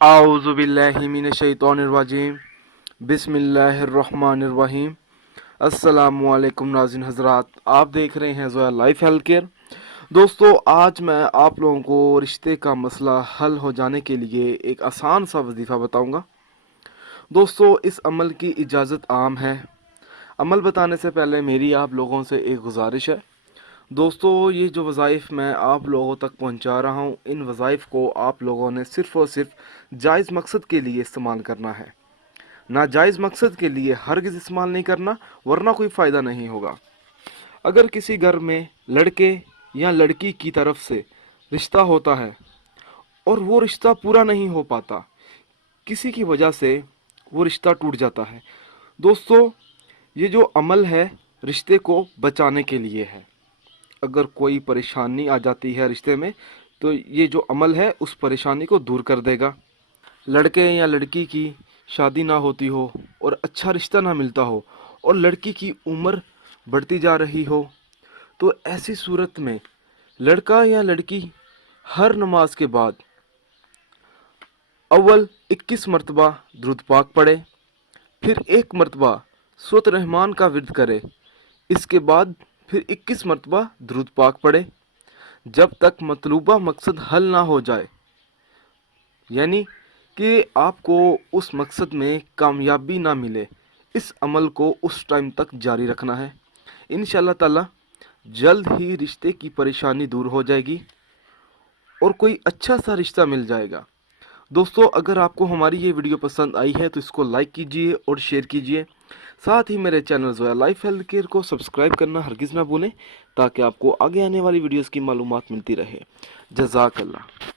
आऊज़ु बिल्लाहि मिनश्शैतानिर्रजीम बिस्मिल्लाहिर्रहमानिर्रहीम। अस्सलामुअलैकुम नाज़रीन हज़रात, आप देख रहे हैं ज़ोया लाइफ हेल्थ केयर। दोस्तों, आज मैं आप लोगों को रिश्ते का मसला हल हो जाने के लिए एक आसान सा वजीफ़ा बताऊंगा। दोस्तों, इस अमल की इजाज़त आम है। अमल बताने से पहले मेरी आप लोगों से एक गुजारिश है। दोस्तों, ये जो वज़ाइफ मैं आप लोगों तक पहुंचा रहा हूं, इन वज़ाइफ को आप लोगों ने सिर्फ़ और सिर्फ जायज़ मकसद के लिए इस्तेमाल करना है। नाजायज़ मकसद के लिए हरगिज़ इस्तेमाल नहीं करना, वरना कोई फ़ायदा नहीं होगा। अगर किसी घर में लड़के या लड़की की तरफ से रिश्ता होता है और वो रिश्ता पूरा नहीं हो पाता, किसी की वजह से वो रिश्ता टूट जाता है, दोस्तों ये जो अमल है रिश्ते को बचाने के लिए है। अगर कोई परेशानी आ जाती है रिश्ते में, तो ये जो अमल है उस परेशानी को दूर कर देगा। लड़के या लड़की की शादी ना होती हो और अच्छा रिश्ता ना मिलता हो और लड़की की उम्र बढ़ती जा रही हो, तो ऐसी सूरत में लड़का या लड़की हर नमाज के बाद अव्वल 21 मरतबा दुरूद पाक पढ़े, फिर एक मरतबा सूरत रहमान का विर्द करे, इसके बाद फिर 21 मरतबा दुरूद पाक पढ़े, जब तक मतलूबा मकसद हल ना हो जाए, यानी कि आपको उस मकसद में कामयाबी ना मिले। इस अमल को उस टाइम तक जारी रखना है। इंशाअल्लाह ताला जल्द ही रिश्ते की परेशानी दूर हो जाएगी और कोई अच्छा सा रिश्ता मिल जाएगा। दोस्तों, अगर आपको हमारी ये वीडियो पसंद आई है तो इसको लाइक कीजिए और शेयर कीजिए। साथ ही मेरे channel Zoya life health care को सब्सक्राइब करना हरगिज़ ना भूलें, ताकि आपको आगे आने वाली वीडियोस की मालूमात मिलती रहे। जज़ाकल्लाह।